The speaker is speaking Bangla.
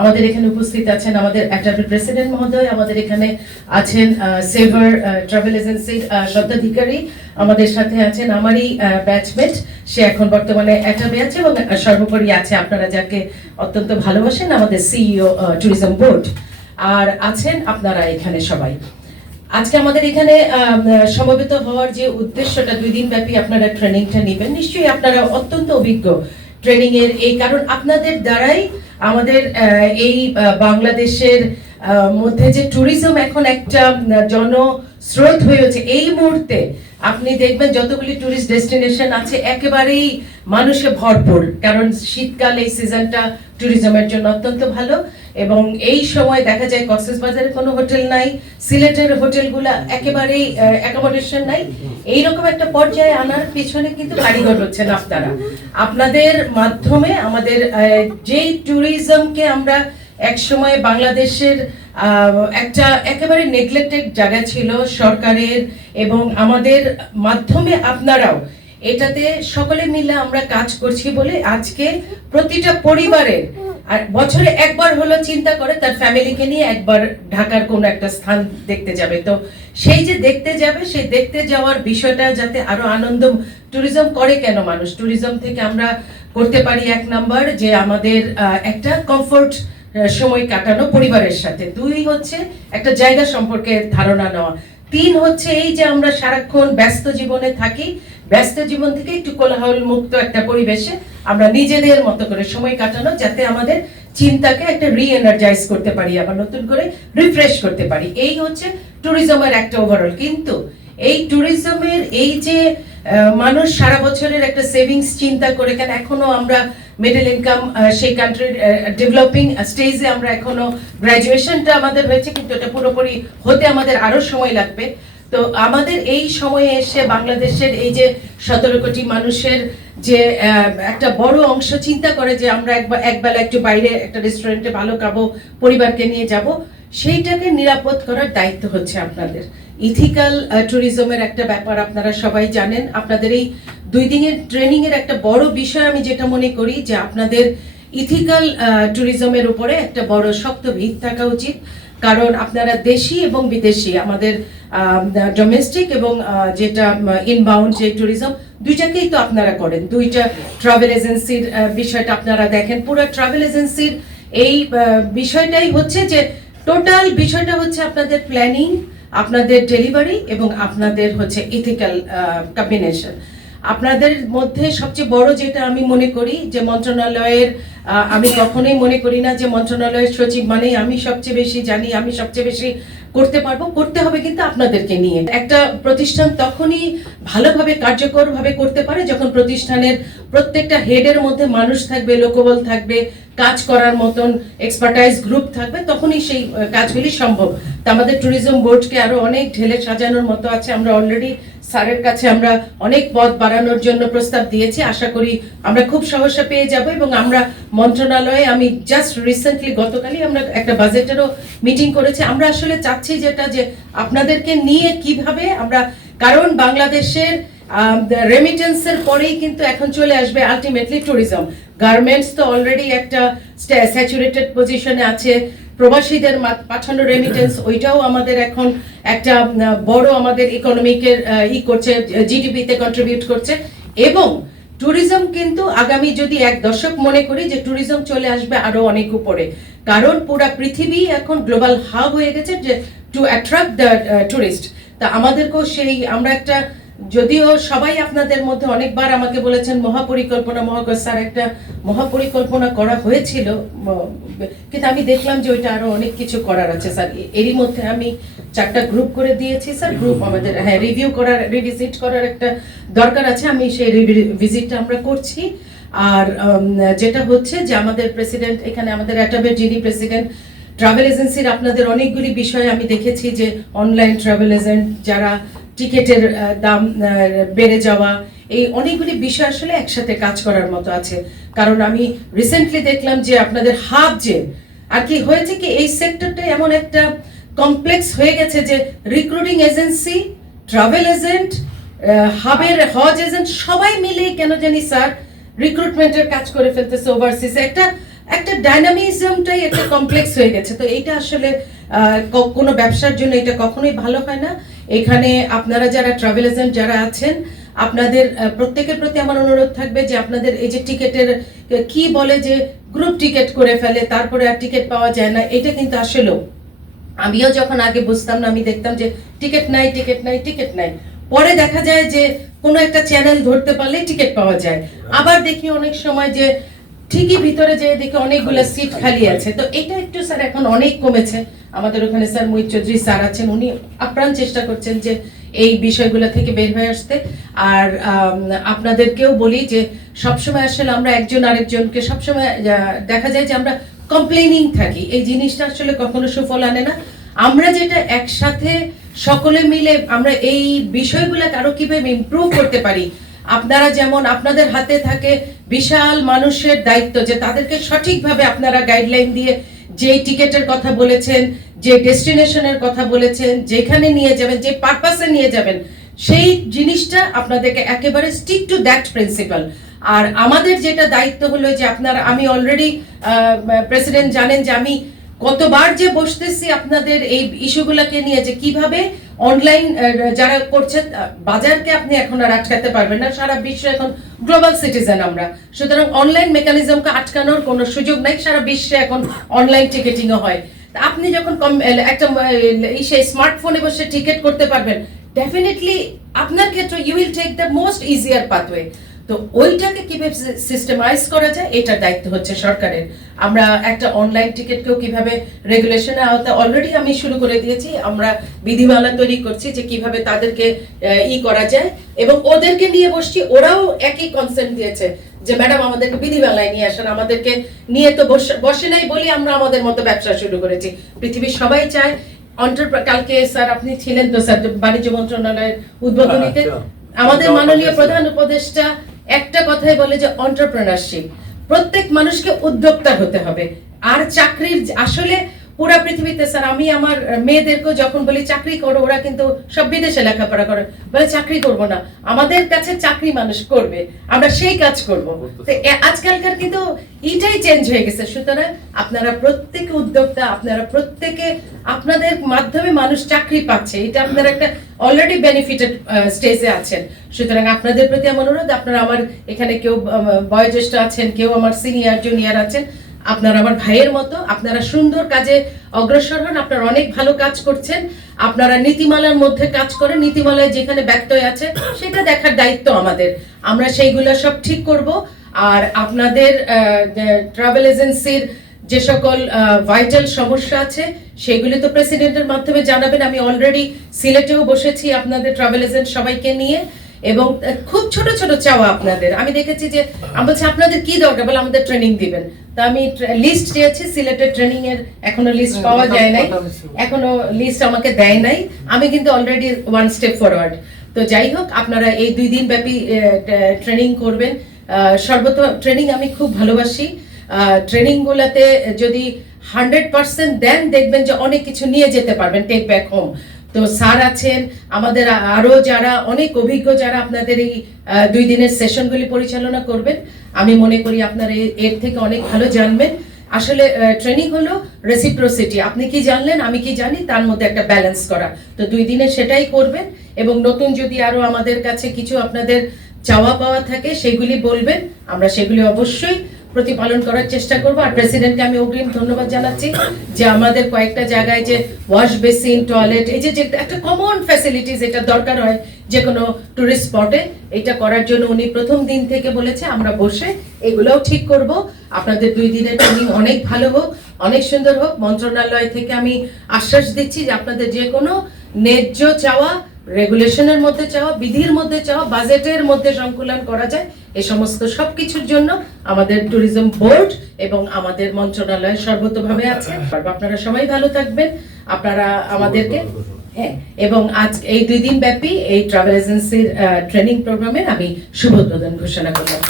আমাদের এখানে উপস্থিত আছেন আমাদের অ্যাটাবের প্রেসিডেন্ট মহোদয়, আমাদের এখানে আছেন সেভার ট্রাভেল এজেন্সির স্বত্বাধিকারী, আমাদের সাথে আছেন আমারই ব্যাচমেট, সে এখন বর্তমানে অ্যাটাবে আছে, এবং সর্বোপরি আছে আপনারা যাকে অত্যন্ত ভালোবাসেন আমাদের সিইও ট্যুরিজম বোর্ড, আর আছেন আপনারা এখানে সবাই। আজকে আমাদের এখানে সমবেত হওয়ার যে উদ্দেশ্যটা, 2 দিন ব্যাপী আপনারা ট্রেনিংটা নেবেন, নিশ্চয়ই আপনারা অত্যন্ত অভিজ্ঞ ট্রেনিং এর, এই কারণ আপনাদের দ্বারাই আমাদের এই বাংলাদেশের মধ্যে যে ট্যুরিজম এখন একটা জনস্রোত হয়েছে এই মুহূর্তে, আপনি দেখবেন যতগুলি ট্যুরিস্ট ডেস্টিনেশন আছে একেবারেই মানুষে ভরপুর, কারণ শীতকাল এই সিজনটা ট্যুরিজমের জন্য অত্যন্ত ভালো। এবং এই সময় দেখা যায় কক্সবাজারে কোনো হোটেল নাই, সিলেটের হোটেলগুলো একেবারেই অ্যাকোমোডেশন নাই, এইরকম একটা পর্যায়ে আনার পিছনে কিন্তু কারিগর হচ্ছেন আপনারা। আপনাদের মাধ্যমে আমাদের যেই ট্যুরিজমকে আমরা একসময় বাংলাদেশের একটা একেবারে নেগলেক্টেড জায়গা ছিল সরকারের, এবং আমাদের মাধ্যমে আপনারাও এটাতে সকলে মিলে আমরা কাজ করছি বলে আজকে প্রতিটা পরিবারের আর বছরে একবার হলো চিন্তা করে তার ফ্যামিলিকে নিয়ে একবার ঢাকার কোন একটা স্থান দেখতে যাবে। তো সেই যে দেখতে যাবে, সেই দেখতে যাওয়ার বিষয়টা যাতে আরো আনন্দ, ট্যুরিজম করে কেন মানুষ, ট্যুরিজম থেকে আমরা করতে পারি 1 নাম্বার যে আমাদের একটা কমফোর্ট সময় কাটানো পরিবারের সাথে, 2 হচ্ছে একটা জায়গা সম্পর্কে ধারণা নেওয়া, 3 হচ্ছে এই যে আমরা সারাক্ষণ ব্যস্ত জীবনে থাকি, ব্যস্ত জীবন থেকে একটু কোলাহল মুক্ত একটা পরিবেশে আমরা নিজেদের মতো করে সময় কাটানো, যাতে আমাদের চিন্তাকে একটা রি-এনার্জাইজ করতে পারি, আবার নতুন করে রিফ্রেশ করতে পারি। এই হচ্ছে ট্যুরিজমের একটা ওভারঅল। কিন্তু এই ট্যুরিজমের এই যে মানুষ সারা বছরের একটা সেভিংস চিন্তা করে, কেন এখনো আমরা মিডল ইনকাম সেই কান্ট্রির ডেভেলপিং স্টেজে আমরা এখনো, গ্র্যাজুয়েশনটা আমাদের হয়েছে কিন্তু এটা পুরোপুরি হতে আমাদের আরো সময় লাগবে। তো আমাদের এই সময়ে এসে বাংলাদেশের এই যে 17 কোটি মানুষের যে একটা বড় অংশ চিন্তা করে যে আমরা একবেলা একটু বাইরে একটা রেস্টুরেন্টে ভালো খাবো, পরিবারকে নিয়ে যাব, সেইটাকে নিরাপদ করার দায়িত্ব হচ্ছে আপনাদের। ইথিক্যাল ট্যুরিজমের একটা ব্যাপার আপনারা সবাই জানেন। আপনাদের এই 2 দিনের ট্রেনিং এর একটা বড় বিষয় আমি যেটা মনে করি যে আপনাদের ইথিক্যাল ট্যুরিজমের উপরে একটা বড় শক্ত ভিত থাকা উচিত, কারণ আপনারা দেশি এবং বিদেশি, আমাদের ডোমেস্টিক এবং যেটা ইনবাউন্ড যে ট্যুরিজম, দুইটাকেই তো আপনারা করেন। 2টা ট্রাভেল এজেন্সির বিষয়টা আপনারা দেখেন, পুরো ট্রাভেল এজেন্সির এই বিষয়টাই হচ্ছে যে টোটাল বিষয়টা হচ্ছে আপনাদের প্ল্যানিং, আপনাদের ডেলিভারি এবং আপনাদের হচ্ছে ইথিক্যাল কম্বিনেশন। আপনাদের মধ্যে সবচেয়ে বড় যেটা আমি মনে করি যে মন্ত্রণালয়ের, আমি কখনোই মনে করি না যে মন্ত্রণালয়ের সচিব মানেই আমি সবচেয়ে বেশি জানি, আমি সবচেয়ে বেশি করতে পারবো, করতে হবে কিন্তু আপনাদেরকে নিয়ে। একটা প্রতিষ্ঠান তখনই ভালোভাবে কার্যকরভাবে করতে পারে যখন প্রতিষ্ঠানের প্রত্যেকটা হেডের মধ্যে মানুষ থাকবে, লোকবল থাকবে, কাজ করার মতন এক্সপার্টাইজ গ্রুপ থাকবে, তখনই সেই কাজগুলি সম্ভব। তা আমাদের ট্যুরিজম বোর্ডকে আরো অনেক ঢেলে সাজানোর মতো আছে। আমরা অলরেডি স্যারের কাছে আমরা অনেক পদ বাড়ানোর জন্য প্রস্তাব দিয়েছি, আশা করি আমরা খুব সহসা পেয়ে যাব। এবং আমরা মন্ত্রণালয়ে, আমি জাস্ট রিসেন্টলি গতকালই আমরা একটা বাজেটেরও মিটিং করেছি। আমরা আসলে চাচ্ছি যেটা যে আপনাদেরকে নিয়ে কিভাবে আমরা, কারণ বাংলাদেশের রেমিটেন্সের পরেই কিন্তু এখন চলে আসবে আলটিমেটলি ট্যুরিজম। গার্মেন্টস তো অলরেডি একটা স্যাচুরেটেড পজিশনে আছে, প্রবাসীদের পাঠানো রেমিটেন্স ওইটাও আমাদের এখন একটা বড় আমাদের ইকোনমিকের করছে, জিডিপিতে কন্ট্রিবিউট করছে। এবং ট্যুরিজম কিন্তু আগামী যদি 1 দশক মনে করি যে ট্যুরিজম চলে আসবে আরো অনেক উপরে, কারণ পুরা পৃথিবী এখন গ্লোবাল হাব হয়ে গেছে যে টু অ্যাট্রাক্ট দ্য টুরিস্ট। তা আমাদেরকেও সেই, আমরা একটা, যদিও সবাই আপনাদের মধ্যে অনেকবার আমাকে বলেছেন মহাপরিকল্পনা, স্যার একটা মহাপরিকল্পনা করা হয়েছিল, কিন্তু আমি দেখলাম যে ওইটা আরো অনেক কিছু করার আছে স্যার। এরই মধ্যে আমি 4টা গ্রুপ করে দিয়েছি স্যার, গ্রুপ আমাদের রিভিউ করার, রিভিজিট করার একটা দরকার আছে, আমি সেই রিভিজিটটা আমরা করছি। আর যেটা হচ্ছে যে আমাদের প্রেসিডেন্ট, এখানে আমাদের অ্যাটাবের যিনি প্রেসিডেন্ট, ট্রাভেল এজেন্সির আপনাদের অনেকগুলি বিষয় আমি দেখেছি যে অনলাইন ট্রাভেল এজেন্ট যারা, টিকেটের দাম বেড়ে যাওয়া, এই অনেকগুলি বিষয় আসলে একসাথে কাজ করার মতো আছে। কারণ আমি রিসেন্টলি দেখলাম যে আপনাদের হাব যে আর কি হয়েছে কি, এই সেক্টরটা এমন একটা কমপ্লেক্স হয়ে গেছে যে রিক্রুটিং এজেন্সি, ট্রাভেল এজেন্ট, হাবের হজ এজেন্ট সবাই মিলে কেন জানি স্যার রিক্রুটমেন্টের কাজ করে ফেলতেছে ওভারসিজ। একটা একটা ডাইনামিজমটাই একটা কমপ্লেক্স হয়ে গেছে। তো এইটা আসলে কোনো ব্যবসার জন্য এটা কখনোই ভালো হয় না। এখানে আপনারা যারা ট্রাভেল এজেন্ট যারা আছেন, আপনাদের প্রত্যেকের প্রতি আমার অনুরোধ থাকবে যে আপনাদের এই যে টিকেটের কি বলে যে গ্রুপ টিকেট করে ফেলে তারপরে আর টিকিট পাওয়া যায় না, এটা কিন্তু আসলেও আমিও যখন আগে বুঝতাম না, আমি দেখতাম যে টিকিট নাই টিকিট নাই টিকিট নাই, পরে দেখা যায় যে কোনো একটা চ্যানেল ধরতে পারলে টিকিট পাওয়া যায়। আবার দেখি অনেক সময় যে ঠিকই ভিতরে যে দেখি অনেকগুলো সিট খালি আছে। তো এটা একটু স্যার এখন অনেক কমেছে। আমাদের ওখানে স্যার মুহিত চৌধুরী স্যার আছেন, উনি আপ্রাণ চেষ্টা করছেন যে এই বিষয়গুলো থেকে বের হয়ে আসতে। আর আপনাদেরকেও বলি যে সবসময় আসলে আমরা একজন আরেকজনকে সবসময় দেখা যায় যে আমরা কমপ্লেনিং থাকি, এই জিনিসটা আসলে কখনো সুফল আনে না। আমরা যেটা একসাথে সকলে মিলে আমরা এই বিষয়গুলোকে আরো কিভাবে ইমপ্রুভ করতে পারি, আপনারা যেমন আপনাদের হাতে থাকে বিশাল মানুষের দায়িত্ব যে তাদেরকে সঠিকভাবে আপনারা গাইডলাইন দিয়ে যে টিকেটের কথা বলেছেন, যে ডেস্টিনেশনের কথা বলেছেন, যেখানে নিয়ে যাবেন, যে পারপাসে নিয়ে যাবেন, সেই জিনিসটা আপনাদেরকে একেবারে স্টিক টু দ্যাট প্রিন্সিপাল। আর আমাদের যেটা দায়িত্ব হলো যে আপনারা, আমি অলরেডি প্রেসিডেন্ট জানেন যে আমি কতবার যে বসতেছি আপনাদের এই ইস্যুগুলোকে নিয়ে যে কিভাবে অনলাইন যারা করছে, বাজারকে আপনি এখন আর আটকাতে পারবেন না, সারা বিশ্ব এখন গ্লোবাল সিটিজেন আমরা, সুতরাং অনলাইন মেকানিজমকে আটকানোর কোনো সুযোগ নাই। সারা বিশ্বে এখন অনলাইন টিকেটিংও হয়। আপনি যখন একটা স্মার্টফোনে বসে টিকিট করতে পারবেন, ডেফিনেটলি আপনার ক্ষেত্রে you will take the most easier pathway. তো ওইটাকে কিভাবে সিস্টেমাইজ করা যায়, এটার দায়িত্ব হচ্ছে সরকারের। আমরা একটা অনলাইন টিকিটকেও কিভাবে রেগুলেশনের আওতায় অলরেডি আমি শুরু করে দিয়েছি, আমরা বিধিমালা তৈরি করছি যে কিভাবে তাদেরকে করা যায়, এবং ওদেরকে নিয়ে বসছি, ওরাও একই কনসেন্ট দিয়েছে যে ম্যাডাম আমাদেরকে বিধিমালায় নিয়ে আসেন, আমাদেরকে নিয়ে তো বসে নাই বলি আমরা আমাদের মতো ব্যবসা শুরু করেছি। পৃথিবীর সবাই চায় কালকে স্যার আপনি ছিলেন তো স্যার বাণিজ্য মন্ত্রণালয়ের উদ্বোধনীতে, আমাদের মাননীয় প্রধান উপদেষ্টা একটা কথাই বলে যে এন্টারপ্রেনারশিপ, প্রত্যেক মানুষকে উদ্যোক্তা হতে হবে। আর চাকরির আসলে পুরা পৃথিবীতে স্যার, আমি আমার মেয়েদেরকে যখন বলি চাকরি করো, ওরা কিন্তু সব বিদেশে লেখাপড়া করে, বলে চাকরি করব না, আমাদের কাছে চাকরি মানুষ করবে, আমরা সেই কাজ করব। তো আজকালকার কিন্তু এটাই চেঞ্জ হয়ে গেছে। সুতরাং আপনারা প্রত্যেকে উদ্যোক্তা, আপনারা প্রত্যেকে আপনাদের মাধ্যমে মানুষ চাকরি পাচ্ছে, এটা আপনারা একটা অলরেডি বেনিফিটেড স্টেজে আছেন। সুতরাং আপনাদের প্রতি আমার অনুরোধ, আপনারা আমার এখানে কেউ বয়োজ্যেষ্ঠ আছেন, কেউ আমার সিনিয়র জুনিয়র আছেন, আপনারা আমার ভাইয়ের মতো, আপনারা সুন্দর কাজে অগ্রসর হন, আপনারা অনেক ভালো কাজ করছেন, আপনারা নীতিমালার মধ্যে কাজ করেন, নীতিমালায় যেখানে ব্যত্যয় আছে সেটা দেখার দায়িত্ব আমাদের, আমরা সেইগুলো সব ঠিক করব। আর আপনাদের ট্রাভেল এজেন্সির যে সকল ভাইটাল সমস্যা আছে সেগুলি তো প্রেসিডেন্টের মাধ্যমে জানাবেন। আমি অলরেডি সিলেটেও বসেছি আপনাদের ট্রাভেল এজেন্ট সবাইকে নিয়ে, এবং খুব ছোট ছোট চাওয়া আপনাদের, আমি দেখেছি যে আমি বলছি আপনাদের কি দরকার, বলে আমাদের ট্রেনিং দিবেন। তা আমি লিস্ট চেয়েছি, সিলেটের ট্রেনিং এর এখনো লিস্ট পাওয়া যায় নাই, এখনো লিস্ট আমাকে দেয় নাই, আমি কিন্তু অলরেডি ওয়ান স্টেপ ফরওয়ার্ড। তো যাই হোক, আপনারা এই 2 দিন ব্যাপী ট্রেনিং করবেন। ট্রেনিং আমি খুব ভালোবাসি। ট্রেনিং গুলাতে যদি 100% দেন, দেখবেন যে অনেক কিছু নিয়ে যেতে পারবেন, টেক ব্যাক হোম। তো স্যার আছেন, আমাদের আরো যারা অনেক অভিজ্ঞ যারা আপনাদের এই 2 দিনের সেশনগুলি পরিচালনা করবেন, আমি মনে করি আপনারা এর থেকে অনেক ভালো জানবেন। আসলে ট্রেনিং হলো রেসিপ্রোসিটি, আপনি কি জানলেন আমি কি জানি, তার মধ্যে একটা ব্যালেন্স করা। তো 2 দিনে সেটাই করবেন, এবং নতুন যদি আরো আমাদের কাছে কিছু আপনাদের চাওয়া পাওয়া থাকে সেগুলি বলবেন, আমরা সেগুলি অবশ্যই প্রতিপালন করার চেষ্টা করব। আর প্রেসিডেন্টকে আমি অগ্রিম ধন্যবাদ জানাচ্ছি যে আমাদের কয়েকটা জায়গায় যে ওয়াশ বেসিন, টয়লেট, এই যে একটা কমন ফ্যাসিলিটিস এটা দরকার হয় যে কোনো টুরিস্ট স্পটে, এটা করার জন্য উনি প্রথম দিন থেকে বলেছে, আমরা বসে এগুলোও ঠিক করব। আপনাদের 2 দিনের ট্রেনিং অনেক ভালো হোক, অনেক সুন্দর হোক। মন্ত্রণালয় থেকে আমি আশ্বাস দিচ্ছি যে আপনাদের যে কোনো ন্যায্য চাওয়া, রেগুলেশনের মধ্যে চাওয়া, বিধির মধ্যে চাওয়া, বাজেটের মধ্যে সংকুলন করা যায়, এই সমস্ত সবকিছুর জন্য আমাদের ট্যুরিজম বোর্ড এবং আমাদের মন্ত্রণালয় সর্বতোভাবে আছে। আপনারা সবাই ভালো থাকবেন, আপনারা আমাদেরকে এবং আজ এই 2 দিন ব্যাপী এই ট্রাভেল এজেন্সির ট্রেনিং প্রোগ্রামে আমি শুভ উদ্বোধন ঘোষণা করলাম।